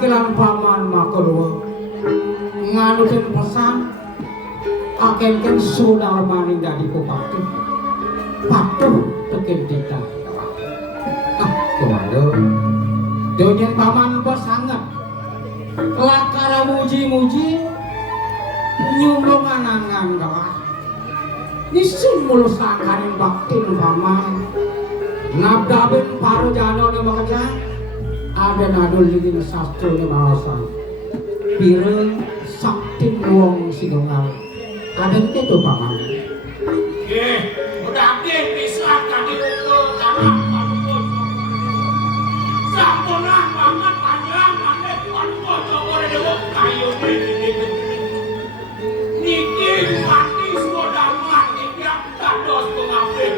penangkilan paman makedua nganutin pesan akan sudah maning dari kupatu patuh tekin kita kemana dunia paman bersangat lakara muji-muji nyumbungan angan gawah nisun mulus akarin baktin paman nabdabin paru jano ni makanya ada nadul di sastro ni mawasan pireng sakti wong sidongal ada itu paman udah deh bisa kami itu karena panut sampunah banget panjang mana panut coba dewa kayu niki mati sudah mati tiap dados pengabdi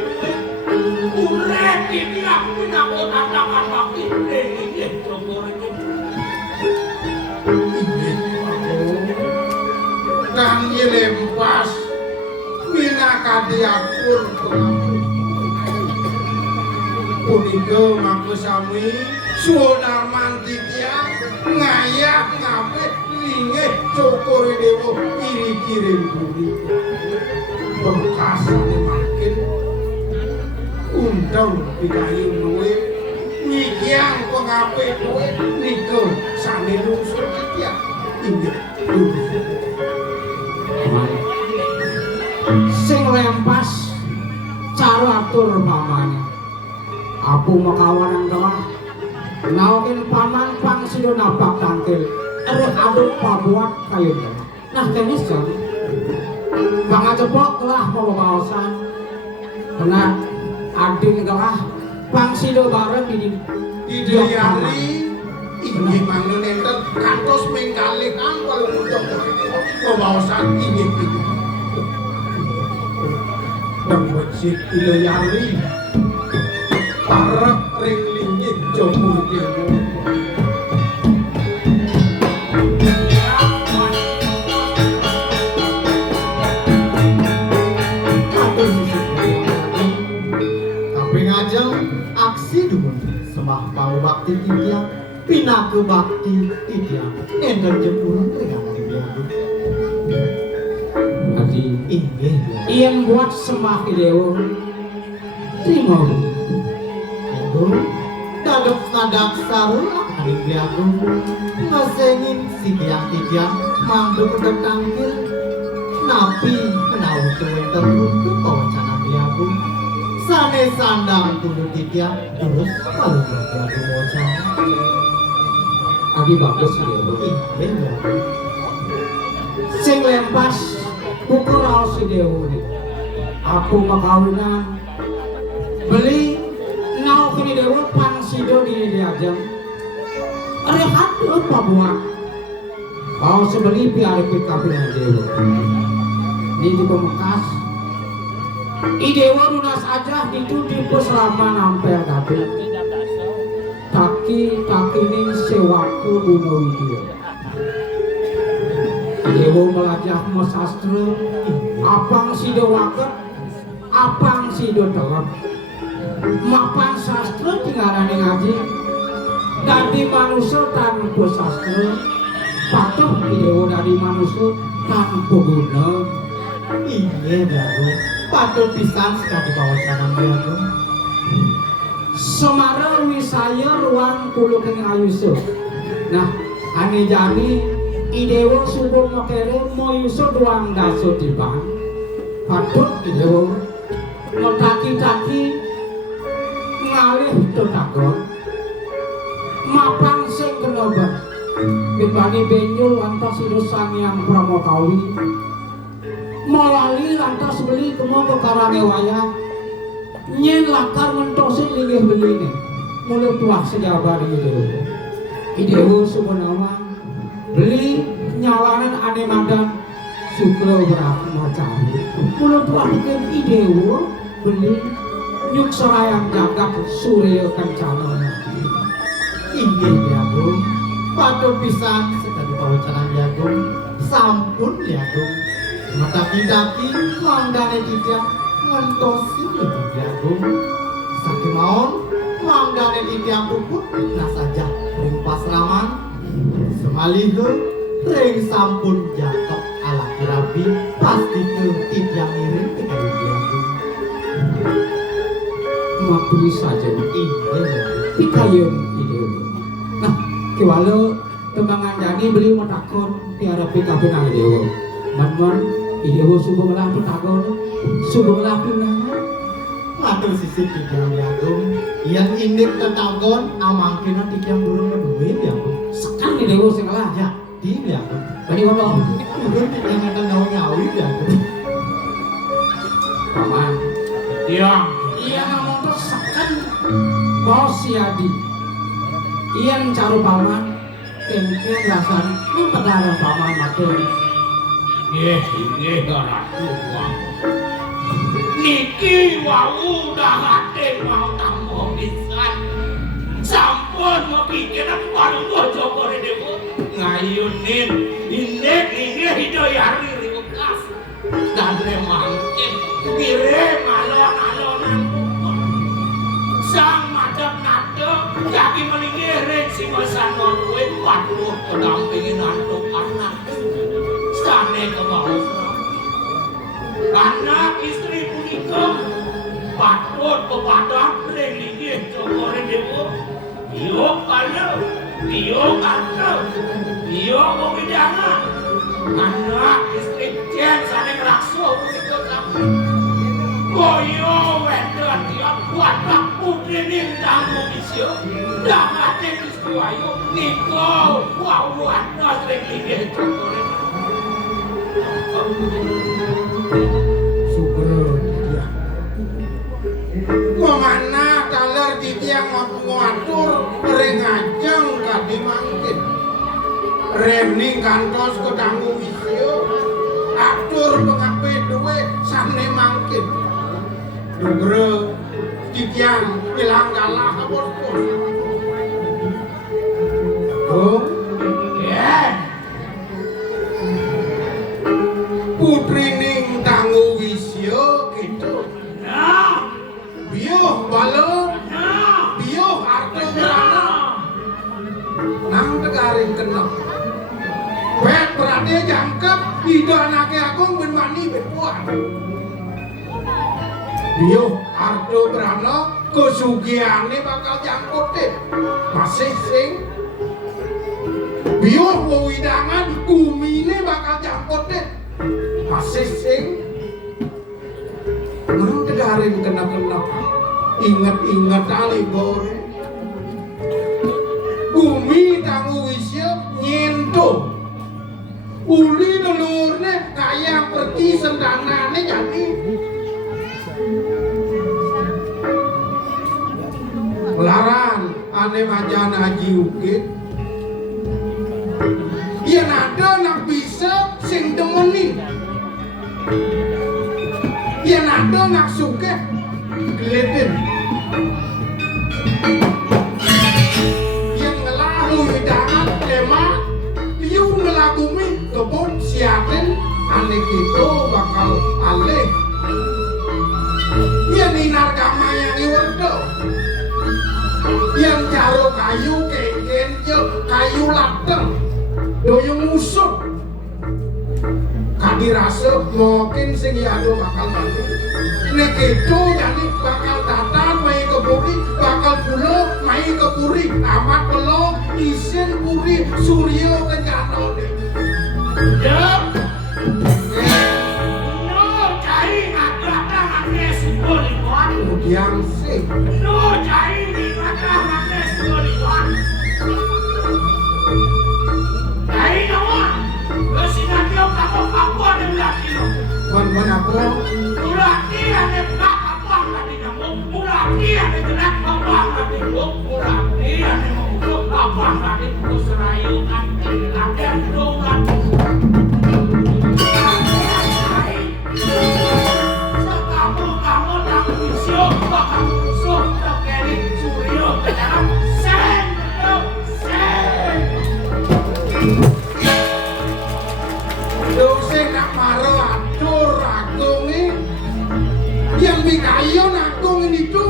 urek tiap tidak katakan bakti ini coba kang lempas minakadiapun punika mangke sami suwuna mantikya ngayak ngape lingih cokor dewa iri-kirim budi bekasane makin Lajeng pikayun duwe wikyang pengape duwe nika sane lungsur titiang inggih lungsur sing lempas cara atur pamane apu makawanan doa naukin paman pangsido napak tangkil erek aduk pabuat kayu nah tenis jan bang acepok lah mau bawasan kena adin gelah pangsido bareng di Idayari inggih manggen enten kantos mengkalih ampal muncul pembawasan inggih dan wajib Idayari parek ring linggih jomur ilmu tapi ngajeng aksi dumun semah pau bakti titiang pinaku bakti titiang enten jepurun dengan dibiaku Adi inggih iyan buat semah idewo terima Ibu dadok nadak saru akan dibiaku ngesengin si tiang titiang manduk udek tangkil napi menau tuwe teruntuk kawancana biaku sane sandang tulu titiang terus kalau biaku moca Adi bagus idewo inggih sing lempas buku raos idewo aku makawinan beli nau kini dewa pangsido di diajeng rehat apa buat mau sebeli piari pikapinan dewa ini di pemekas idewa lunas aja itu di selama nampel tapi kaki ini sewaku bunuh dia idewa melajah sastra apang sido waket apang sido telep mapan sastra tinggalane ngaji dari manusia tanpa sastra patuh idewo dari manusia tanpa guna inggih biaku patut pisan sekali kawancana biaku semara wisaya ruang puluh keng ayuso nah ane jani idewo subuh makere mau yuso ruang daso tiban patut idewo mau taki-taki ngalih tetagon mapan sing kenoban bibani benjol lantas hidup sangyang pramokawi molali lantas beli kemo ke karangewaya nyen lakar mentosin linggih beli ini mulai tuah sejabar idewo sebenarnya beli nyalanan ane madan suklo berapa macam mulai tuah bikin idewo beli nyuk serayang jagat surya kencana inggih biaku patut pisan sekali kawancana biaku sampun biaku mataki-taki manggane titiang ngentosi lebih biaku saking maon manggane titiang puput nah saja ring pasraman semalihe ring sampun jatok ala kirabi pasti ke titiang iring tekali biaku mabri saja inggih pikayun ide nah kiwalo tembangan jani beli matakon tiara PKP nang dewa man idewo subuh ngelah petakon subuh ngelah pinang matur sisip titiang biaku yang indik tetagon amangkina titiang burung meduwe biaku sekan idewo sing ngelah ya di biaku tadi ngomong burung titiang ngeten daun nyawi biaku paman Tiang iya ngomong tuh sekan bos si Adi iya caru paman kengke rasan ini pedara paman matur Nggih ratu wau. Niki wau dahate mau tampo pisan. Sampun kepikiran paruh jogore dewo. Ngayunin inggih hidayari riwekas. Dane mangkin pire malon-alonan. Sang madhep-nadhep yaki meningi rek singosan kowe paduh kedampingin antuk anak. Sane kebawah anak istri punika patut pepadah Iyo kana, iyo kana, iyo kok idana. Anak istri jen sane ngerakso musik tetap. Koyo wedon tiap watak putri nindang mumisyo. Dangate istri ayo niko wawan nasrek linggih cokore. Sugro dia. Mamana taler titiang mampu ngatur ring ajeng kadi mangkin. Rening kantos kedanggu wisyo. Atur pengape duwe sane mangkin. Sugro titiang bilang galah bos-bos. Oh, Ya, putri ning tanggu wisyo gitu. nah, Biyo balo, nah, biyo arto berana. nah. Nang tegaring kenep. Wet berade jangkep ida anake agung ben wani ben puan. Biyo arto berana kesugiane bakal jangkote. Masih sing biyo wewidangan kumine bakal jangkote. Masih sing nang tegaring kenep-kenep. Ingat-ingat ali bore. Bumi tanggu wisya nyento. Uli dulurne kaya pergi sendanane jadi. Laran ane majan haji ukit. Yen ada nak bisa sing demenin. Yen ada nak suke gledin. Yang ngelahu hidangan lemak liu ngelagumi kebun siaten ane gitu bakal alih. Yang inar gama yang iwerdo. Yang jaro kayu kengken kayu lateng doyong musuk. Kadirasa mungkin sing yado bakal balik. Nek itu jadi bakal datar mai keburi, bakal pulo mai keburi, amat pelo isin puri suryo kencanone. Dep. No cai ngadrata ngane siboliwan. Kemudian sing No cai ngadrata ngane siboliwan. Cai nawa. Kesinatio kapo ane ulakino. wan apa? Ulaki ane kapang tadi kamu. Ulaki ane gerak kapang tadi kamu. Ulaki ane mau kapang tadi kamu serayu ane laki doang. Kamu tak bisa bakal musuh terkeri suryo ke dalam sen. Dosing nak maro atur agungi. Yang bikayo agung itu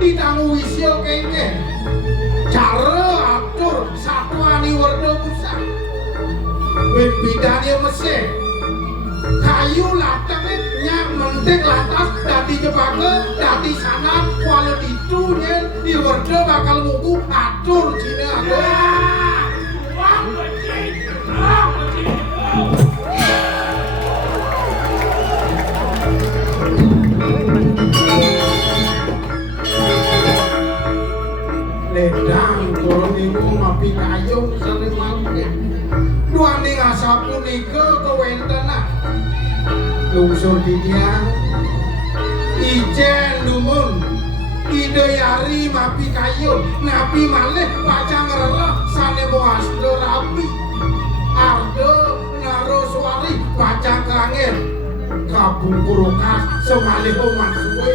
ditanggu wisyo kengke. Cara atur satuani warna pusat. Ben bidane mesih. Kayu latangnya nyak mentik lantas dadi jebake dadi sanat walau ditunya di warna bakal muku atur cina aku. Uang becik, uang becik. Ledang kurang ibu mapi kayung sering mangke. Dua ning asapu nike kewentenan. Lungsur di tiang. Ijen dumun. Ide yari mapi kayung. Nabi malih pacang ngereleh sane boasdo rapi. Ardo ngaro suari pacang kerangin. Kabungkur kas semalih omat suwe.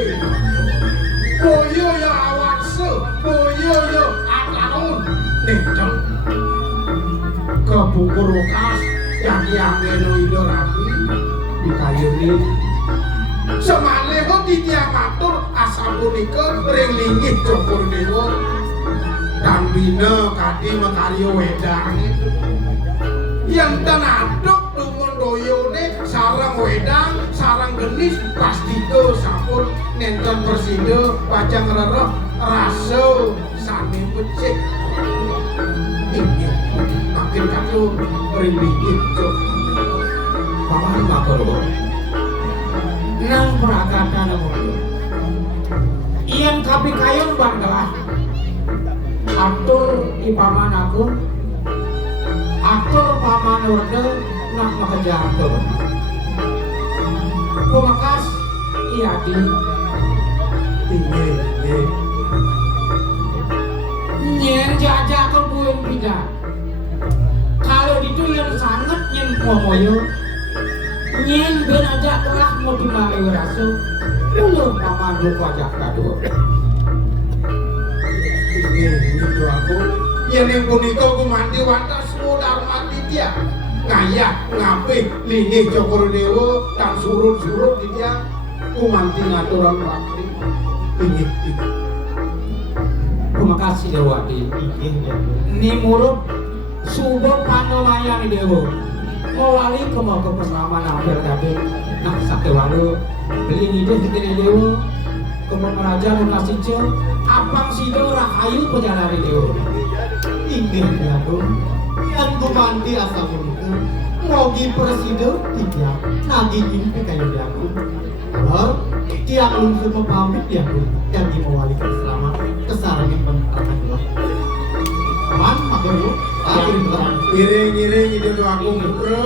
Boyo ya awak se, boyo ya atarun. Nengceng kebungkur kas yang eno ido rapi dikayuni. Semalih kok titiang matur asal punika ring linggih jokur dewa. Dan bina kadi mekaryo wedang. Yang tenaduk dumun doyone sarang wedang, sarang genis plastika sampun nenten persida pacang rereh rasa sane becik ini makin kayu rindik itu Paman Makoro nang prakata namun iyan kapi kayon banggalah atur ipaman aku atur paman orde nak makajato kumakas iya di ini nyen jajak ke buin pida kalau itu yang sangat nyen momoyo nyen ben aja telah mau dimai rasu ulur paman lu pajak kado ini aku yang punika ku mandi wantas modal mati dia ngayak ngape lingi Cokro Dewa dan surut-surut dia ku mandi ngaturan waktu ini terima kasih Dewati ini murid subuh panomayan Dewa mewali kemau ke perselaman hampir kabin nah sakit walu beli ngide dikini Dewa kemau meraja lunasi ce apang sido rahayu penjalari Dewa Inggih Dago yang gumanti asa punika ngogi presido tiga nagi impi kayu Dago lor tiang lungsur mempamit Dago yang dimawali selama kesarangin penerapan dua man makanya akhir belah iring-iring ide aku bro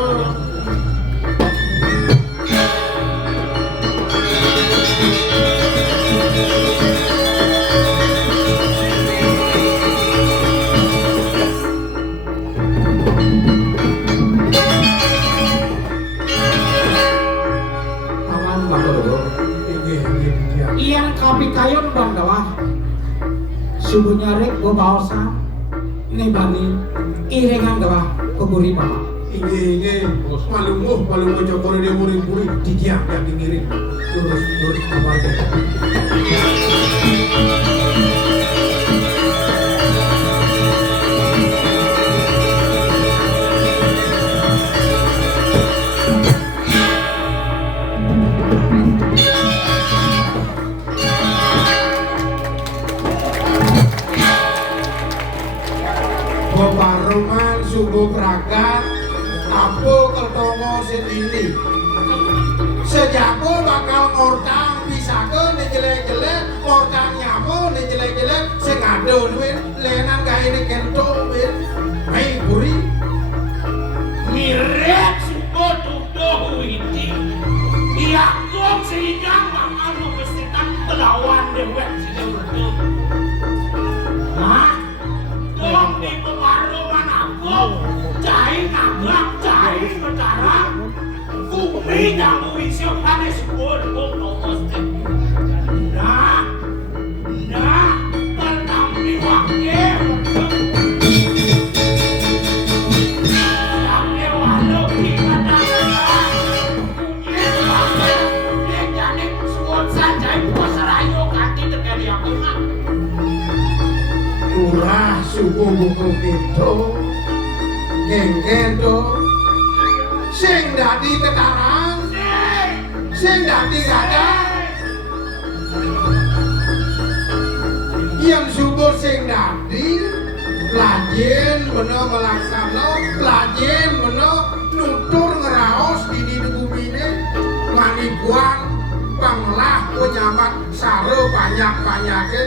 Iyan kapi kayon banggalah subuhnya rek gua baosan nebani irengan gawah keburi pama ini malunguh Cokro Dewa ring-ring didiam yang dingiring terus apa aja Baparuman sungguh prakat apa ketongo sedini sejako bakal ngortang bisa ke jelek-jelek ngortang nyamu jelek-jelek sing ado duit lenan gawe ne kento wit hai buri mirip suko tuduh witi diakum sehingga bakal membesikan melawan dewek sini berdua hah? Tolong di pengaruhan aku cahing nabrak, cahing berdarah bumi kamu isyo kane sepuluh pokok nah tenang di wakil sampai walau kita datang punya wakil dia jadi sepuluh saja ibu serayu ganti terkali aku murah suku buku itu geng-geng tuh sing dadi ketarang sing dadi gadang yang subur sing dadi lajin bener melaksana lajin bener nutur ngeraos di bumine manibuan panglah penyamat saro banyak-banyake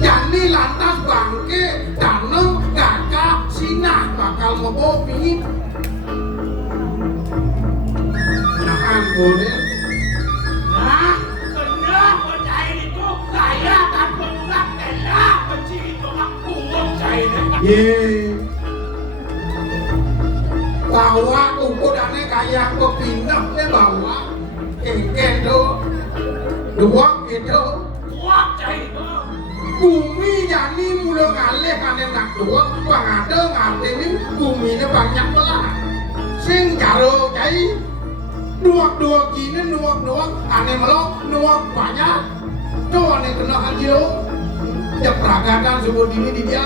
jani lantas bangke tanam gagah sinah bakal ngebobi nahan boleh nah benar percaya itu saya akan mengulang elah benci itu aku percaya ye bawa ukurannya kayak kepindah bawa kengken tuh dua gitu kuat cahaya bumi jani mulai ngalih kanen nak dua pangada ngatinin bumi ini banyak belah sing karo kai nuak gini nuak ane melok nuak banyak tuh ane kena anjir ya peragatan subuh dini di dia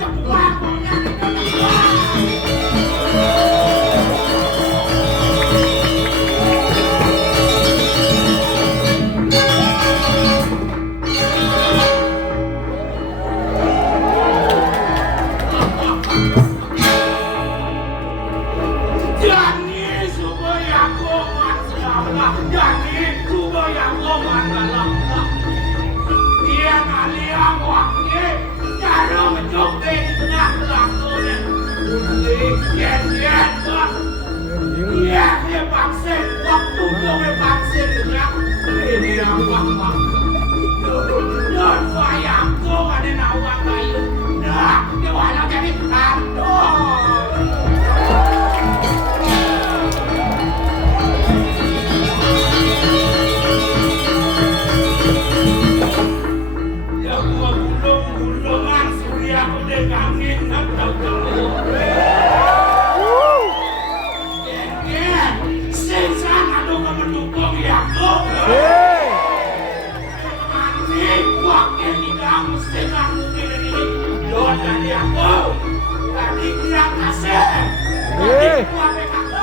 tepuan punya Iya, dia vaksin. Waktu dia vaksin ya. Ini awak mak. Don sayang kau ada nawang kayu. Nah, dia walau jadi aduh. Ya gua gulung-gulungan surya udah kangen nak tahu. Sesang aduh mendukung ya kau. Ani wakil di kamu setengah mungkin ini don dari aku. Tadi kira kasih. Tadi gua PKK.